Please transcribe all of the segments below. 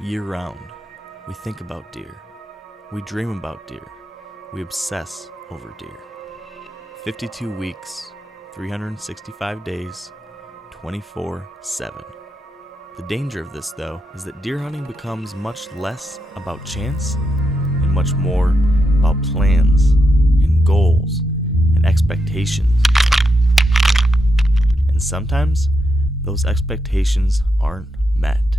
Year-round, we think about deer. We dream about deer. We obsess over deer. 52 weeks, 365 days, 24/7. The danger of this, though, is that deer hunting becomes much less about chance and much more about plans and goals and expectations. And sometimes, those expectations aren't met.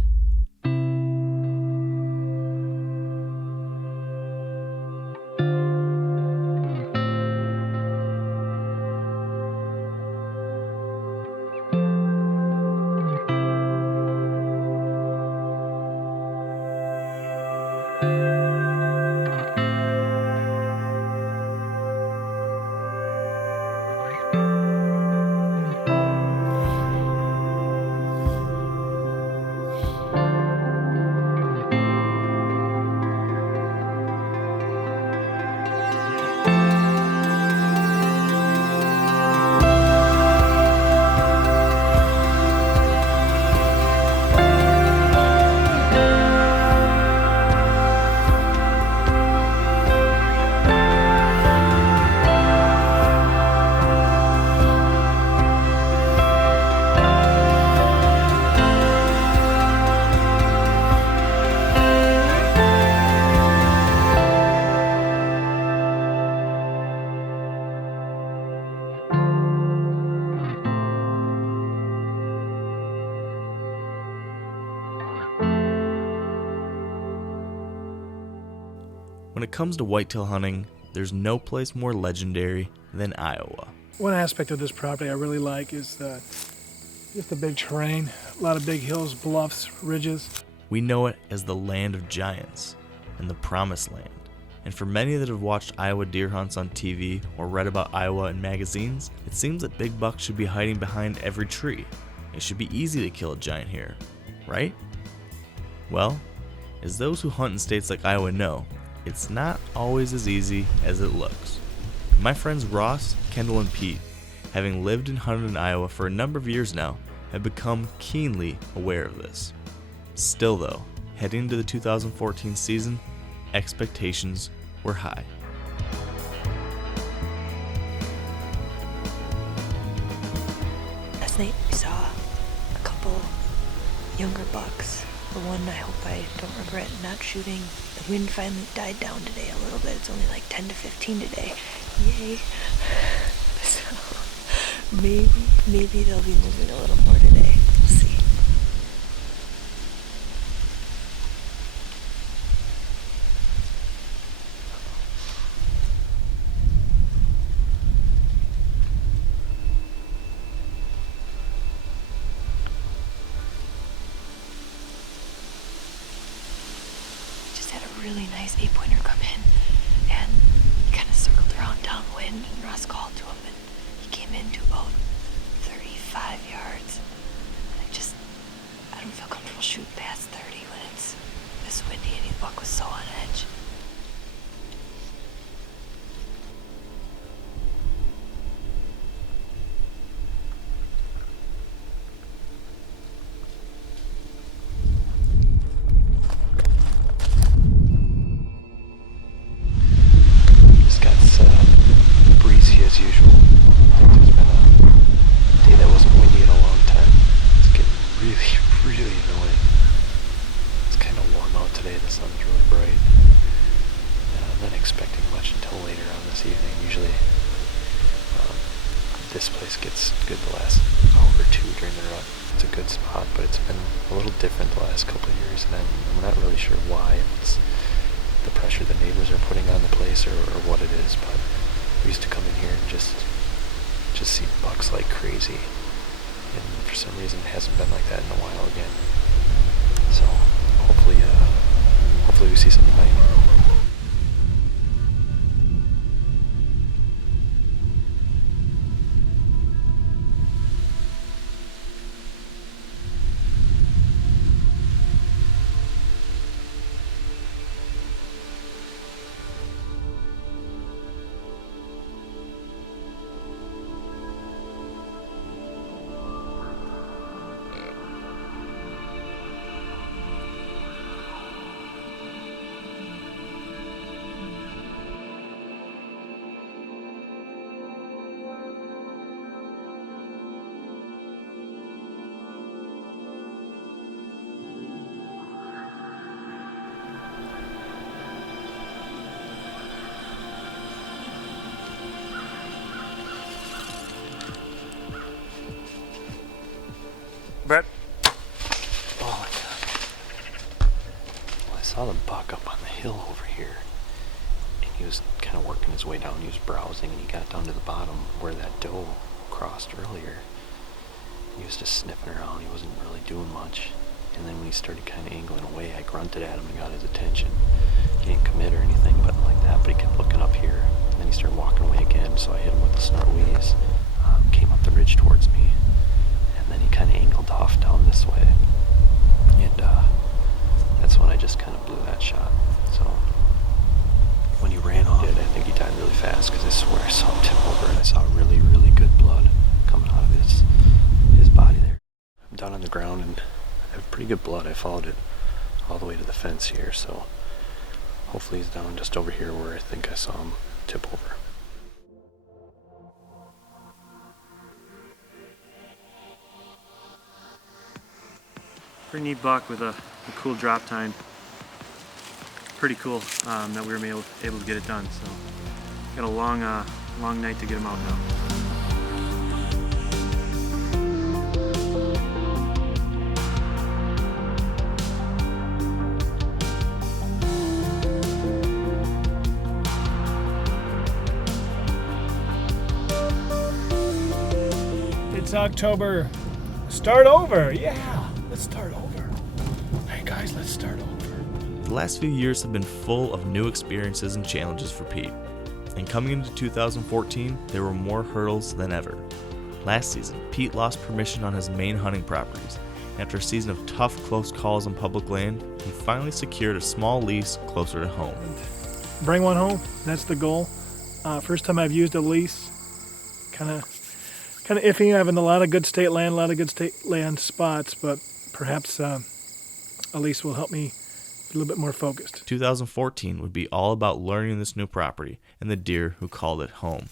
When it comes to whitetail hunting, there's no place more legendary than Iowa. One aspect of this property I really like is just the big terrain. A lot of big hills, bluffs, ridges. We know it as the land of giants and the promised land. And for many that have watched Iowa deer hunts on TV or read about Iowa in magazines, it seems that big bucks should be hiding behind every tree. It should be easy to kill a giant here, right? Well, as those who hunt in states like Iowa know, it's not always as easy as it looks. My friends Ross, Kendal, and Pete, having lived and hunted in Iowa for a number of years now, have become keenly aware of this. Still though, heading into the 2014 season, expectations were high. Last night we saw a couple younger bucks. The one I hope I don't regret not shooting. The wind finally died down today a little bit. It's only like 10 to 15 today. Yay. So maybe they'll be moving a little more today. We'll see. Really nice 8-pointer come in and kind of circled around downwind, and Ross called to him and he came in to about 35 yards. I don't feel comfortable shooting past 30 when it's this windy, and the buck was so on edge. As usual. I think there's been a day that wasn't windy in a long time. It's getting really annoying. It's kind of warm out today. The sun's really bright. I'm not expecting much until later on this evening. Usually this place gets good the last hour or two during the rut. It's a good spot, but it's been a little different the last couple of years, and I'm not really sure why. If it's the pressure the neighbors are putting on the place or what it is, but we used to come in here and just see bucks like crazy, and for some reason it hasn't been like that in a while again. So hopefully we see some tonight. saw the buck up on the hill over here, and he was kind of working his way down. He was browsing, and he got down to the bottom where that doe crossed earlier. He was just sniffing around. He wasn't really doing much. And then when he started kind of angling away, I grunted at him and got his attention. He didn't commit or anything but like that, but he kept looking up here. And then he started walking away again, so I hit him with the snort wheeze. Came up the ridge towards me, and then he kind of angled off down this way. And that's when I just kind of blew that shot. So when he ran off, I think he died really fast, because I swear I saw him tip over, and I saw really, really good blood coming out of his body there. I'm down on the ground, and I have pretty good blood. I followed it all the way to the fence here, so hopefully he's down just over here where I think I saw him tip over. Pretty neat buck with a cool drop time. Pretty cool that we were able to get it done. So got a long night to get him out now. It's October. Start over. Yeah, let's start over. Hey guys, let's start over. The last few years have been full of new experiences and challenges for Pete. And coming into 2014, there were more hurdles than ever. Last season, Pete lost permission on his main hunting properties. After a season of tough, close calls on public land, he finally secured a small lease closer to home. Bring one home. That's the goal. First time I've used a lease. Kind of iffy. Having a lot of good state land spots, but perhaps a lease will help me be a little bit more focused. 2014 would be all about learning this new property and the deer who called it home.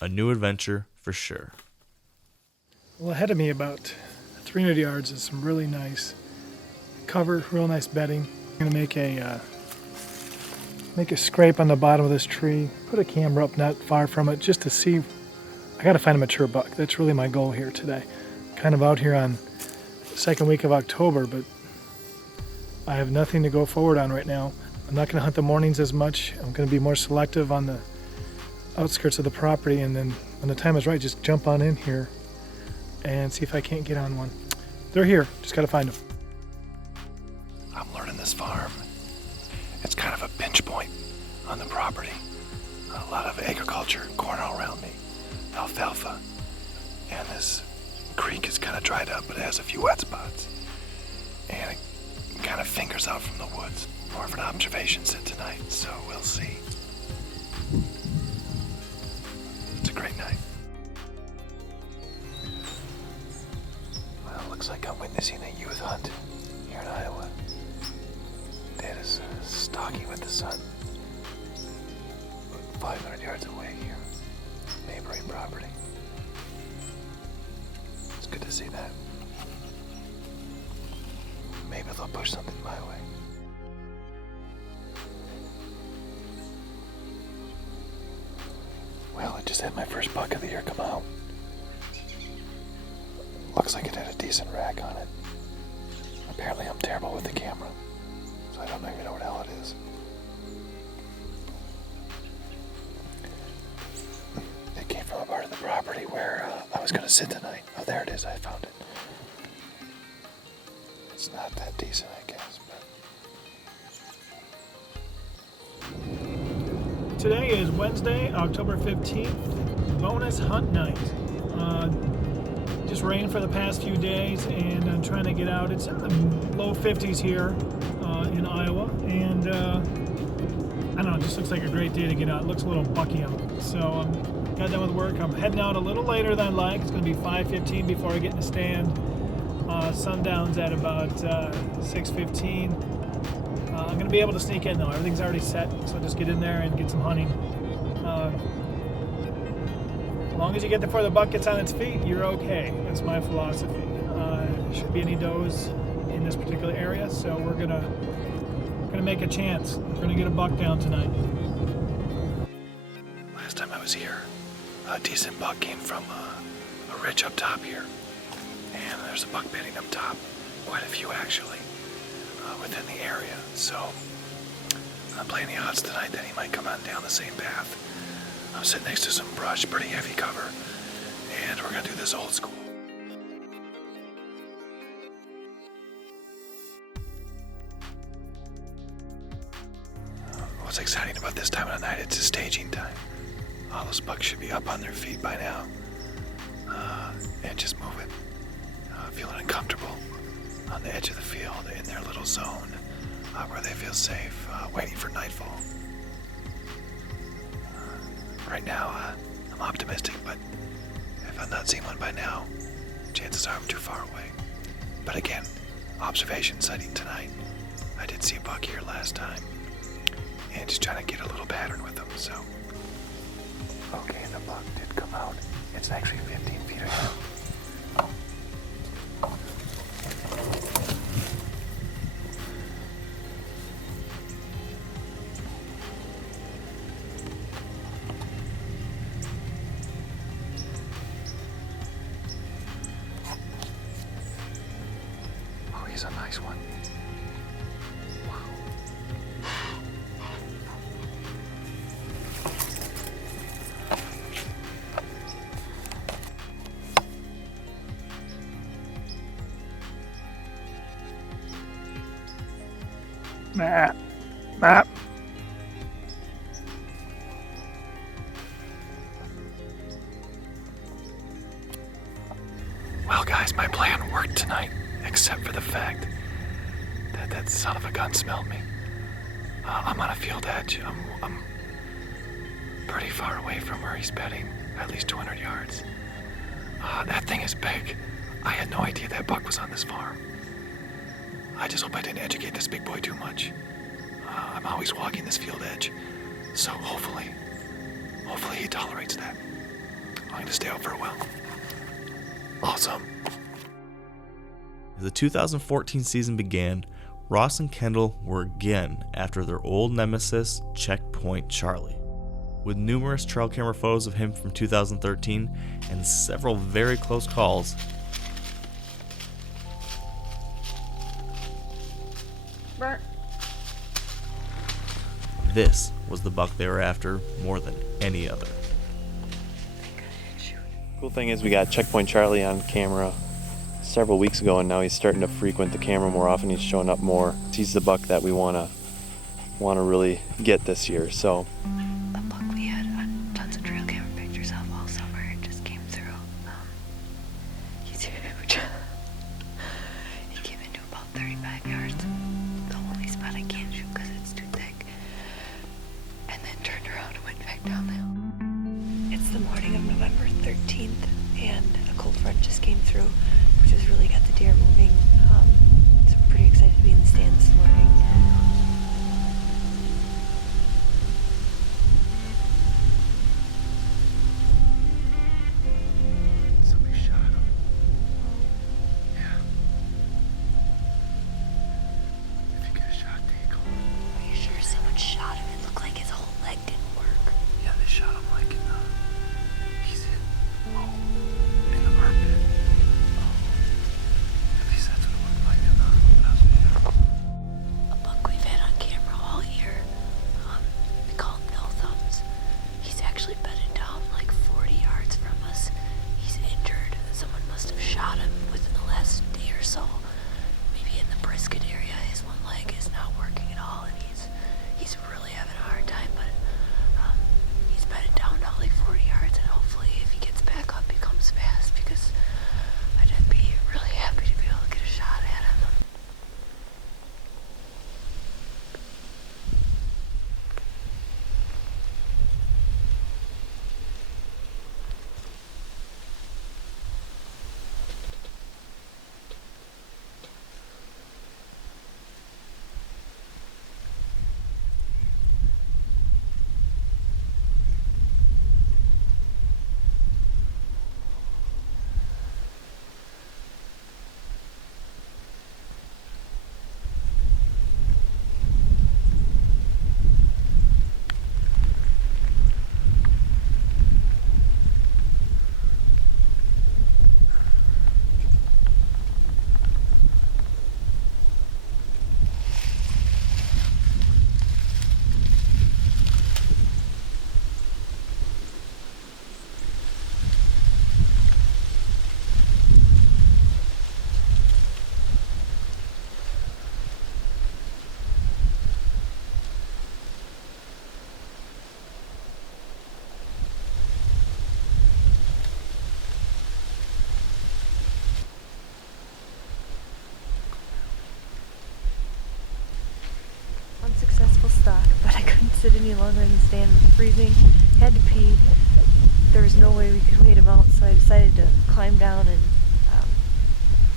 A new adventure for sure. Well, ahead of me about 300 yards is some really nice cover, real nice bedding. I'm gonna make a scrape on the bottom of this tree, put a camera up not far from it just to see. I gotta find a mature buck. That's really my goal here today. Kind of out here on the second week of October, but I have nothing to go forward on right now. I'm not gonna hunt the mornings as much. I'm gonna be more selective on the outskirts of the property, and then when the time is right, just jump on in here and see if I can't get on one. They're here, just gotta find them. I'm learning this farm. It's kind of a pinch point on the property. A lot of agriculture, corn all around me, alfalfa, and this creek is kind of dried up, but it has a few wet spots. And it kind of fingers out from the woods. More of an observation sit tonight, so we'll see. It's a great night. Well, looks like I'm witnessing a youth hunt here in Iowa. Dad is stalking with the sun. 500 yards away here. Neighboring property. It's good to see that. Maybe they'll push something my way. Well, I just had my first buck of the year come out. Looks like it had a decent rack on it. Apparently I'm terrible with the camera, so I don't even know what the hell it is. It came from a part of the property where I was going to sit tonight. Oh, there it is. I found it. It's not that decent, I guess, but... Today is Wednesday, October 15th, bonus hunt night. Just rained for the past few days, and I'm trying to get out. It's in the low 50s here in Iowa, and I don't know, it just looks like a great day to get out. It looks a little bucky out. So got done with work. I'm heading out a little later than I'd like. It's going to be 5:15 before I get in the stand. Sundown's at about 6:15. I'm going to be able to sneak in though. Everything's already set, so just get in there and get some hunting. As long as you get there before the buck gets on its feet, you're okay. That's my philosophy. There shouldn't be any does in this particular area, so we're gonna make a chance. We're gonna get a buck down tonight. Last time I was here, a decent buck came from a ridge up top here. And there's a buck bedding up top. Quite a few, actually. within the area. So I'm playing the odds tonight that he might come on down the same path. I'm sitting next to some brush, pretty heavy cover, and we're gonna do this old school. What's exciting about this time of the night, it's a staging time. All those bucks should be up on their feet by now, and just moving, feeling uncomfortable on the edge of the field in their little zone where they feel safe, waiting for nightfall. Right now, I'm optimistic, but if I'm not seeing one by now, chances are I'm too far away. But again, observation sighting tonight. I did see a buck here last time, and just trying to get a little pattern with them, so. Okay, the buck did come out. It's actually 15 feet ahead. Oh, he's a nice one. Matt. Matt. Well, guys, my plan worked tonight, except for the fact that that son of a gun smelled me. I'm on a field edge. I'm pretty far away from where he's bedding, at least 200 yards. That thing is big. I had no idea that buck was on this farm. I just hope I didn't educate this big boy too much. I'm always walking this field edge, so hopefully he tolerates that. I'm going to stay out for a while. Awesome. As the 2014 season began, Ross and Kendall were again after their old nemesis, Checkpoint Charlie. With numerous trail camera photos of him from 2013 and several very close calls, this was the buck they were after more than any other. Cool thing is we got Checkpoint Charlie on camera several weeks ago, and now he's starting to frequent the camera more often. He's showing up more. He's the buck that we want to really get this year. So A buck we had tons of trail camera pictures of all summer. It just came through. He's huge. He came into about 35 yards. The only spot I can't shoot because it's too thick. And then turned around and went back down the hill. It's the morning of November 13th, and a cold front just came through, which has really got the deer moving. So I'm pretty excited to be in the stand this morning. Somebody shot him. Yeah. If you get a shot, take him. Are you sure someone shot him? It looked like his whole leg didn't work. Yeah, they shot him like in the... He's hit. Oh, in the armpit. stock, but I couldn't sit any longer in the stand. It was freezing. Had to pee. There was no way we could wait him out, so I decided to climb down and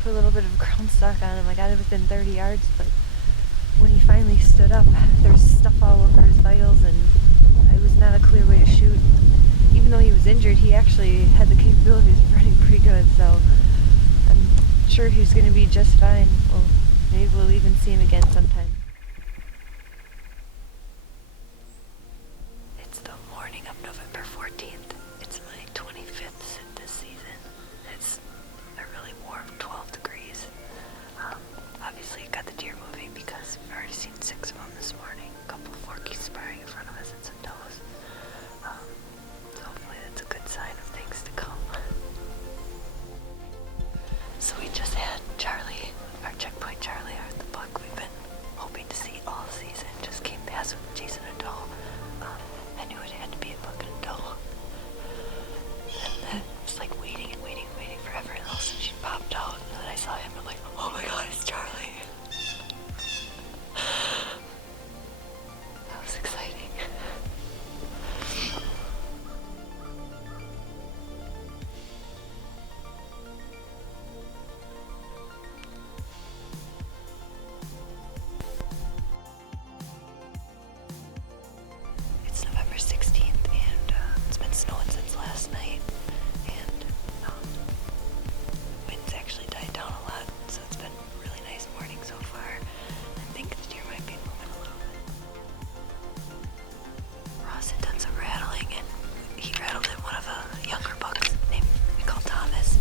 put a little bit of ground stock on him. I got him within 30 yards, but when he finally stood up, there was stuff all over his vitals, and it was not a clear way to shoot. Even though he was injured, he actually had the capabilities of running pretty good, so I'm sure he's going to be just fine. Well, maybe we'll even see him again sometime. It's the morning of November 14th. It's my 25th sit this season. It's a really warm 12 degrees. Obviously, got the deer moving because I've already seen 6 of them this morning. A couple of forkies sparring in front of us and some does. So hopefully that's a good sign of things to come. So we just had Charlie, our checkpoint Charlie, the buck we've been hoping to see all season, just came past with chasing a doe. I knew it had to be a buck and a doe. And then it was like waiting and waiting and waiting forever, and all of a sudden she popped out, and then I saw him, and I'm like, oh my god, it's Charlie. That was exciting. It's November 16th, and it's been snowing since last night, and winds actually died down a lot, so it's been a really nice morning so far. I think the deer might be moving a little bit. Ross had done some rattling, and he rattled in one of the younger bucks named we call Thomas,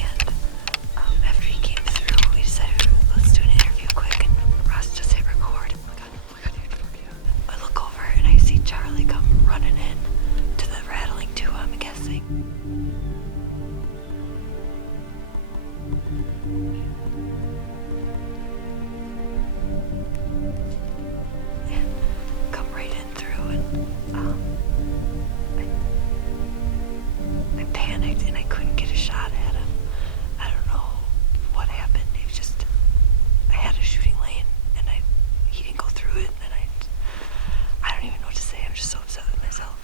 and after he came through, we decided, let's do an interview quick, and Ross just hit record. Oh my god, yeah. I look over and I see Charlie come running in to the rattling too, I'm guessing. And come right in through, and I panicked and I couldn't get a shot at him. I don't know what happened. It was just, I had a shooting lane and he didn't go through it, and I don't even know what to say. I'm just so upset with myself.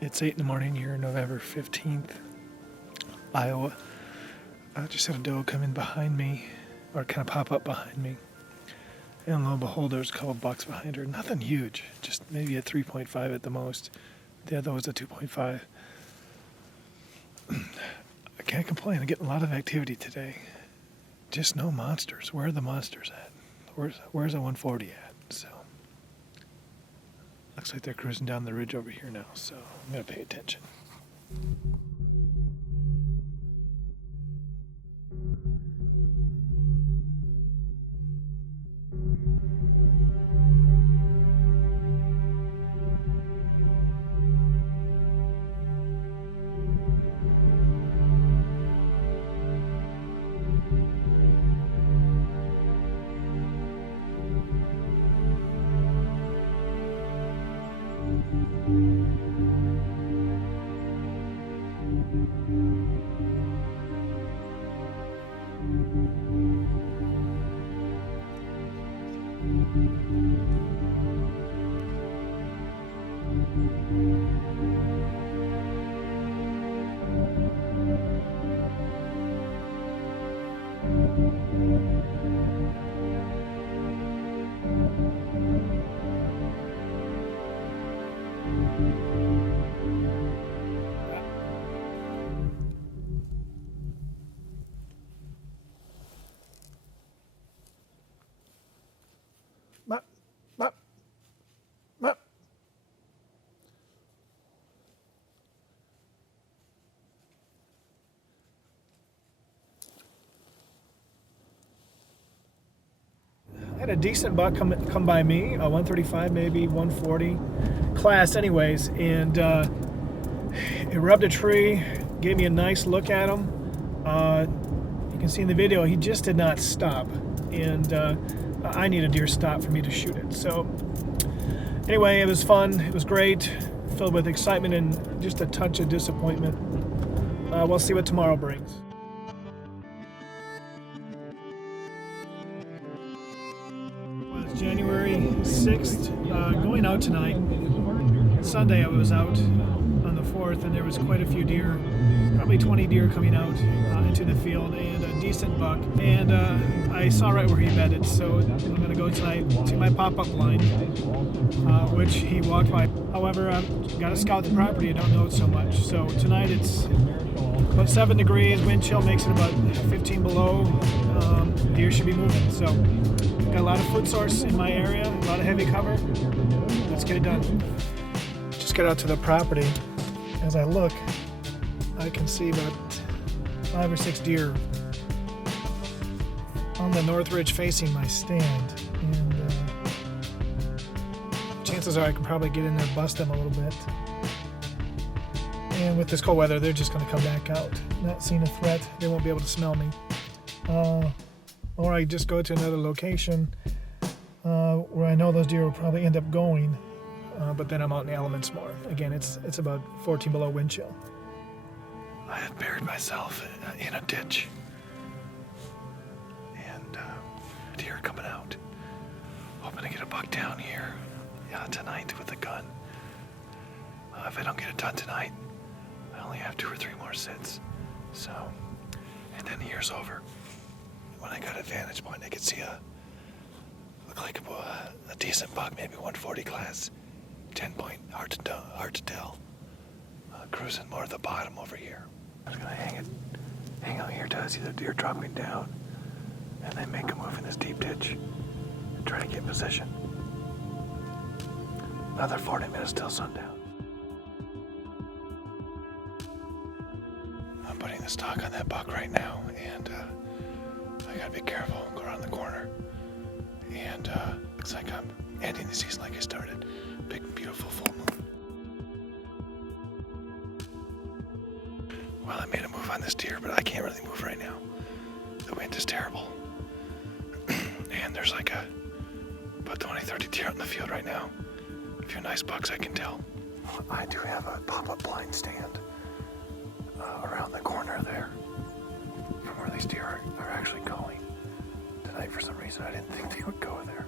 It's 8 in the morning here, November 15th, Iowa. I just had a doe come in behind me, or kind of pop up behind me. And lo and behold, there's a couple bucks behind her. Nothing huge, just maybe a 3.5 at the most. The other was a 2.5. I can't complain. I'm getting a lot of activity today. Just no monsters. Where are the monsters at? Where's the 140 at? So looks like they're cruising down the ridge over here now, so I'm gonna pay attention. Mop, mop, mop. had a decent buck come by me, 135 maybe, 140 class anyways, and it rubbed a tree, gave me a nice look at him. You can see in the video he just did not stop, and I need a deer stop for me to shoot it. So anyway, it was fun, it was great, filled with excitement and just a touch of disappointment. We'll see what tomorrow brings. Well, it's January 6th, going out tonight. Sunday I was out on the 4th, and there was quite a few deer, probably 20 deer coming out into the field, and a decent buck. And I saw right where he bedded, so I'm going to go tonight to my pop-up blind, which he walked by. However, I've got to scout the property. I don't know it so much. So tonight it's about 7 degrees, wind chill makes it about 15 below. Deer should be moving. So got a lot of food source in my area, a lot of heavy cover. Let's get it done. Just got out to the property. As I look, I can see about 5 or 6 deer on the north ridge facing my stand, and chances are I can probably get in there and bust them a little bit. And with this cold weather, they're just going to come back out. Not seeing a threat, they won't be able to smell me. Or I just go to another location where I know those deer will probably end up going, but then I'm out in the elements more. Again, it's about 14 below wind chill. I have buried myself in a ditch. And deer coming out. Hoping to get a buck down here tonight with a gun. If I don't get it done tonight, I only have 2 or 3 more sits. So, and then the year's over. When I got a vantage point, I could see look like a decent buck, maybe 140 class, 10 point, hard to tell. Cruising more at the bottom over here. I'm just gonna hang out here till I see the deer dropping down, and then make a move in this deep ditch and try to get in position. Another 40 minutes till sundown. I'm putting the stock on that buck right now, and I gotta be careful, go around the corner. And looks like I'm ending the season like I started. Big, beautiful full moon. Well, I made a move on this deer, but I can't really move right now. The wind is terrible. And there's like about 20, 30 deer out in the field right now. A few nice bucks, I can tell. I do have a pop-up blind stand around the corner there from where these deer are actually going. Tonight, for some reason, I didn't think they would go there.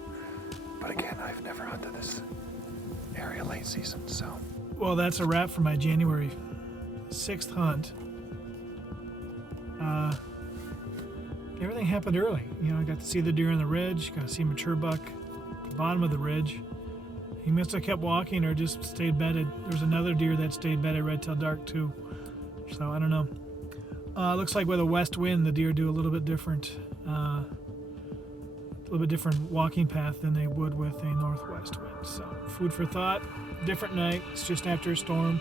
But again, I've never hunted this area late season, so. Well, that's a wrap for my January 6th hunt. Everything happened early. I got to see the deer on the ridge, got to see mature buck at the bottom of the ridge. He must have kept walking or just stayed bedded. There's another deer that stayed bedded right till dark too. So I don't know. Looks like with a west wind, the deer do a little bit different walking path than they would with a northwest wind. So food for thought. Different night. It's just after a storm.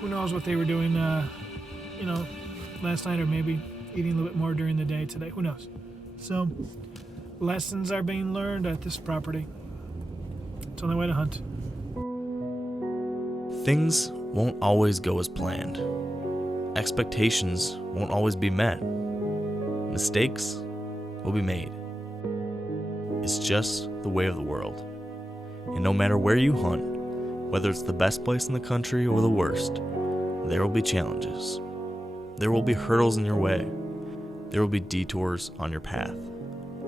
Who knows what they were doing, last night, or maybe eating a little bit more during the day today. Who knows? So lessons are being learned at this property. It's the only way to hunt. Things won't always go as planned. Expectations won't always be met. Mistakes will be made. It's just the way of the world. And no matter where you hunt, whether it's the best place in the country or the worst, there will be challenges. There will be hurdles in your way. There will be detours on your path.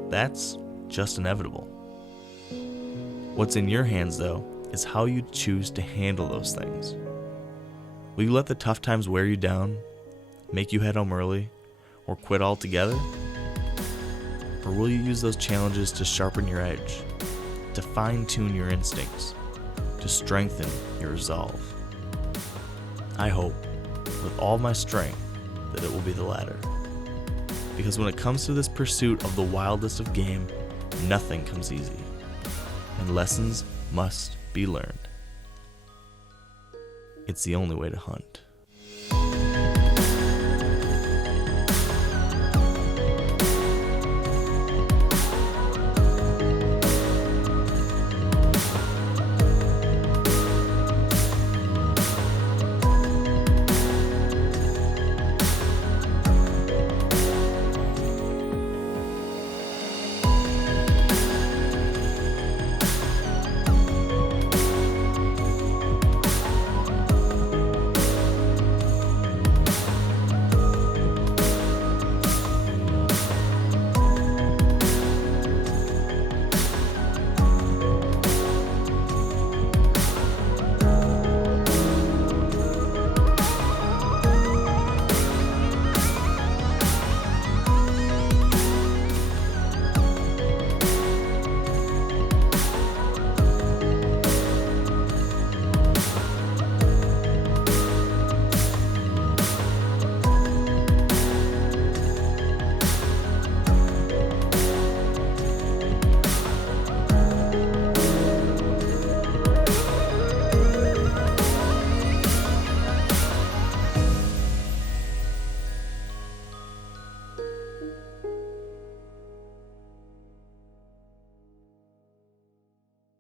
That's just inevitable. What's in your hands, though, is how you choose to handle those things. Will you let the tough times wear you down, make you head home early, or quit altogether? Or will you use those challenges to sharpen your edge, to fine-tune your instincts, to strengthen your resolve? I hope, with all my strength, that it will be the latter. Because when it comes to this pursuit of the wildest of game, nothing comes easy, and lessons must be learned. It's the only way to hunt.